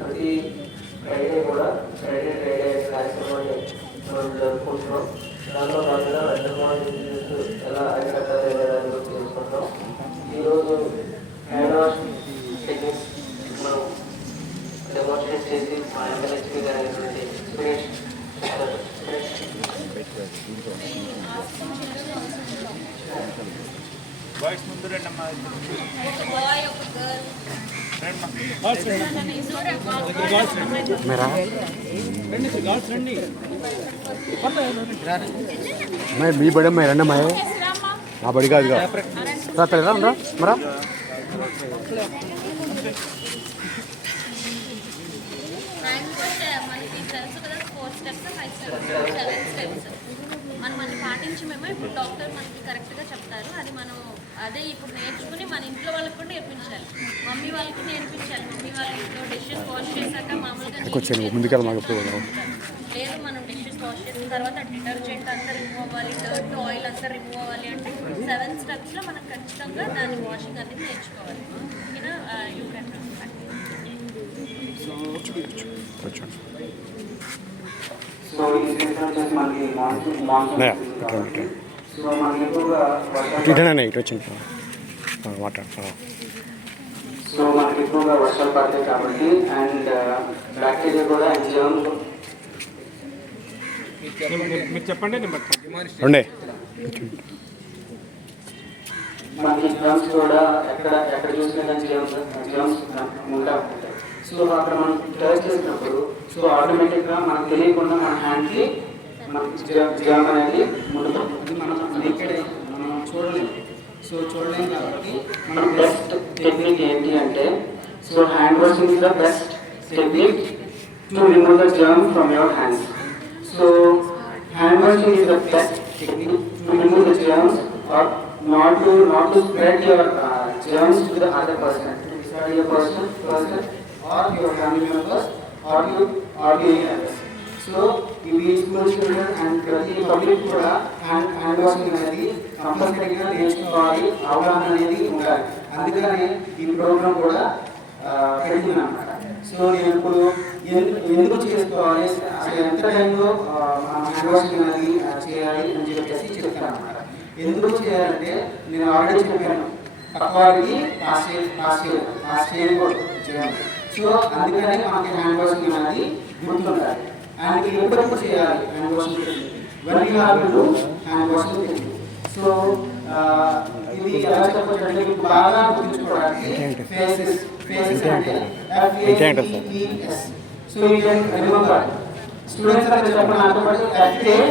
ప్రతి ఫ్రైడే కూడా ఫ్రైడే కార్యక్రమాన్ని మనం జరుపుకుంటున్నాం. దానిలో భాగంగా డిజీజెస్ ఎలా అరికట్టాలి దాని గురించి తెలుసుకుంటాం. ఈరోజు హ్యాండ్ వాష్ టెక్నిక్స్ మనం డెమోన్స్ట్రేట్ చేసి మా ఎంఎల్హెచ్పి గారు అయినటువంటి సురేష్ బాయ్స్ ముందు రండమ్మా. मैं भी बड़े मैं रंडा मैं हाँ बड़ी का पहले रहा मरा మనం పాటించి మేము ఇప్పుడు డాక్టర్ మనకి కరెక్ట్గా చెప్తారు. అది మనం అదే ఇప్పుడు నేర్చుకుని మన ఇంట్లో వాళ్ళకి కూడా నేర్పించాలి. మమ్మీ వాళ్ళకి నేర్పించాలి. మమ్మీ వాళ్ళ ఇంట్లో డిషెస్ వాష్ చేశాక మామూలుగా లేదు, మనం డిషెస్ వాష్ చేసిన తర్వాత డిటర్జెంట్ అంతా రిమూవ్ అవ్వాలి, డర్ట్ ఆయిల్ అంతా రిమూవ్ అవ్వాలి అంటే 7 స్టెప్స్లో మనం ఖచ్చితంగా దాని వాషింగ్ అనేది నేర్చుకోవాలి. యూ కెన్ సో ఈ సీజన్ వచ్చేసి మనకి మాన్సూన్ సో మనకి ఎక్కువగా సో మనకి ఎక్కువగా వర్షాలు పడతాయి కాబట్టి అండ్ బ్యాక్టీరియా కూడా మీరు చెప్పండి. మనకి జర్మ్స్ కూడా ఎక్కడ చూసినా కానీ జర్మ్స్ ఉంటా ఉంటాయి. సో అక్కడ మనం టచ్ చేసినప్పుడు సో ఆటోమేటిక్గా మనకు తెలియకుండా మన హ్యాండ్కి మనకి జర్మ్ అనేది ముడుతుంది. మనం ఇక్కడే మనం చూడలేము. సో చూడలేము కాబట్టి మన బెస్ట్ టెక్నిక్ ఏంటి అంటే so hand washing is the best technique to remove the germ from your hands. So hand washing is the best technique to remove the germs or not to spread your germs to the other person, to discard your person or your family members or any others. So we school children and ప్రతి public కూడా hand washing అనేది కంపల్సరీగా నేర్చుకోవాలి, అవగాహన అనేది ఉండాలి. అందుకనే ఈ ప్రోగ్రామ్ కూడా పెట్టింది అన్నమాట. సో నేను ఇప్పుడు ఎందుకు చేసుకోవాలి, అసలు ఎంత టైంలో హ్యాండ్ వాషింగ్ అనేది చేయాలి అని చెప్పేసి చెప్తాను అన్నమాట. ఎందుకు చేయాలంటే నేను ఆల్రెడీ చెప్పాను, పక్కవాడికి పాస్ చేయకూడదు చేయాలి. సో అందుకనే మనకి హ్యాండ్ వాషింగ్ అనేది గుర్తుండాలి. అండ్ ఎప్పుడెప్పుడు చేయాలి hand washing hand washing technique. So ఇది ఎలా చెప్పాలంటే మీకు బాగా గుర్తుంచుకోవడానికి ఫేసెస్ అంటే FACES. So you can remember students అంటే చెప్పండి నాతో పాటు FACES.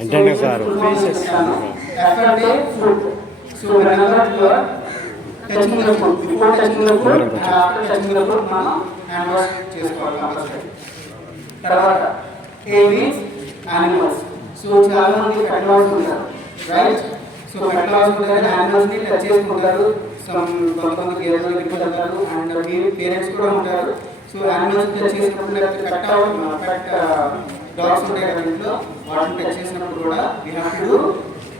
ఏంటంటే సార్ F అంటే food. So whenever you are touching the food, before touching the food and after touching the food మనం హ్యాండ్ వాష్ చేసుకోవాలి కంపల్సరీ. తర్వాత A means animals. సో చాలా మంది పెట్ లవర్స్ ఉంటారు, రైట్? సో పెట్ లవర్స్ ఉంటారు, animals ని touch చేసుకుంటారు. కొంతమంది గేదెలు పెట్టుకుంటారు అండ్ పేరెంట్స్ కూడా ఉంటారు. సో యానిమల్స్ టచ్ చేసినప్పుడు పెట్ డాగ్స్ ఉంటాయి కదా ఇంట్లో, వాటిని టచ్ చేసినప్పుడు కూడా we have to do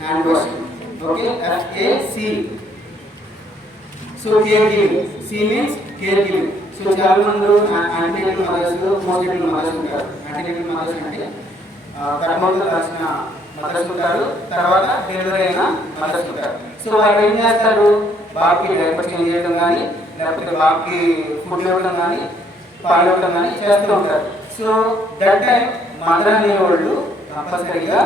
hand washing. Okay, FAC. So care giving, C means care giving. So చాలా మంది యాంటీనేటల్ మదర్స్, పోస్ట్నేటల్ మదర్స్ ఉంటారు. యాంటీనేటల్ మదర్స్ అంటే గర్భంలో రాసిన మదర్స్ ఉంటారు, తర్వాత డెలివరీ అయిన మదర్స్ ఉంటారు. సో వాళ్ళు ఏం చేస్తారు, బాబుకి డైపర్ చేంజ్ చేయడం కానీ లేకపోతే బాబుకి ఫుడ్ ఇవ్వడం కానీ పాలు ఇవ్వడం కానీ చేస్తూ ఉంటారు. సో దట్ టైం మదర్ అనేవాళ్ళు కంపల్సరీగా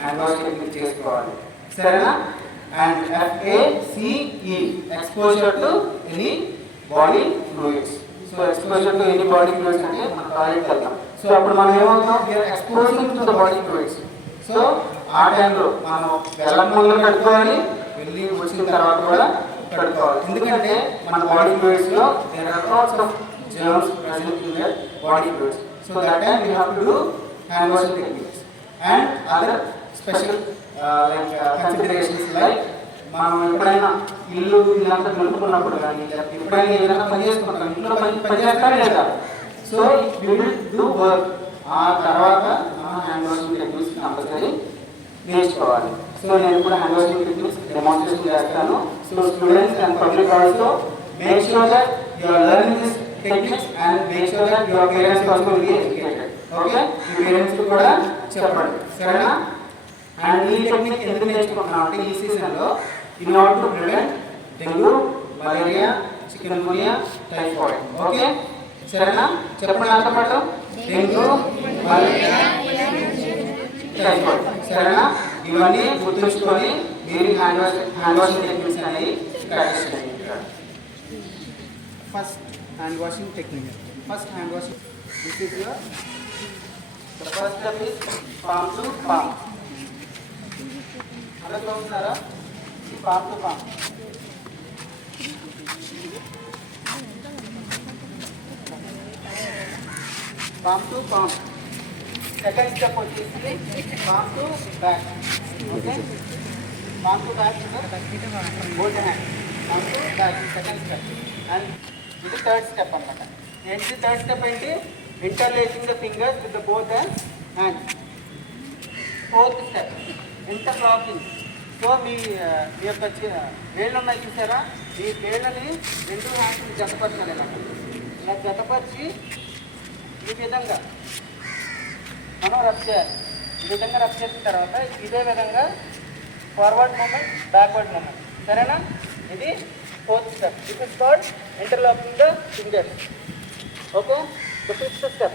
హ్యాండ్ వాష్ టెక్నిక్ చేసుకోవాలి, సరేనా? And FACE, exposure to any body fluids. So exposure to any body fluids అంటే మనం టాయిలెట్కి వెళ్తాం. సో అప్పుడు మనం ఏమవుతాం, we're exposing to the body fluids. So ఆ టైంలో మనం వెళ్ళక ముందు కట్టుకోవాలి, వెళ్ళి వచ్చిన తర్వాత కూడా కట్టుకోవాలి. ఎందుకంటే మన బాడీ ఫ్లూయిడ్స్లో there are lots of germs present in their body fluids. So that time we have to do hand washing techniques and other special considerations like మనం ఎప్పుడైనా ఇల్లు ఇల్లంతా నిలుపుకున్నప్పుడు కానీ లేకపోతే ఎప్పుడైనా ఏదైనా పని చేసుకుంటాం, ఇంట్లో పని చేస్తారా లేదా? So we will do work. ఆ తర్వాత హ్యాండ్ వాషింగ్ టెక్నిక్స్ కంపల్సరీ నేర్చుకోవాలి. సో నేను కూడా హ్యాండ్ వాషింగ్ టెక్నిక్స్ డెమాన్స్ట్రేషన్ చేస్తాను. So students and public also make sure that you are learning this techniques and make sure that your parents also will be educated. Okay, మీ parents కూడా చెప్పండి, సరేనా? And ఈ technique ఎందుకు నేర్చుకుంటున్నాం అంటే ఈ సీజన్లో in order to prevent dengue, malaria, chikungunya, typhoid. Okay, సరేనా? చెప్పండి నాతో పాటు, డెంగ్యూ, మలేరియా, టైఫాయిడ్. సరేనా? ఇవన్నీ గుర్తుంచుకొని మీరు హ్యాండ్ వాషింగ్ టెక్నిక్స్ అనేవి ప్రాక్టీస్ చేయండి. First hand washing technique. First hand washing. This is your The first step is palm to palm. అలా చూస్తున్నారా? palm to palm. Palm to palm. Second step వచ్చేసి palm to back. Okay? Palm to back is both hand. Palm to back. Second step. And ఇది third step అన్నమాట. ఏంటి third step అంటే interlacing the fingers with the both hand. Fourth step interlocking. So మీ యొక్క వేళ్ళు ఉన్నాయి చూసారా, ఈ వేళ్ళని రెండు హ్యాండ్స్ జతపరచాలి. ఇలా జతపరిచి ఈ విధంగా మనం రబ్ చేయాలి. ఈ విధంగా రబ్ చేసిన తర్వాత ఇదే విధంగా ఫార్వర్డ్ మూమెంట్, బ్యాక్వర్డ్ మూమెంట్. సరేనా? ఇది fourth step. This is called interlocking the fingers. Okay? The fifth step.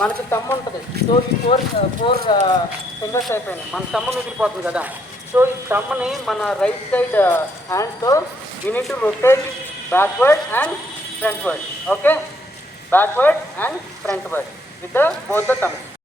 మనకి తమ్ము ఉంటుంది. సో ఈ ఫోర్ ఫింగర్స్ అయిపోయినాయి, మన తమ్ము మిగిలిపోతుంది కదా. సో ఈ తమ్ముని మన రైట్ సైడ్ హ్యాండ్తో you need to rotate backward and frontward. Okay, backward and frontward with both the Thums.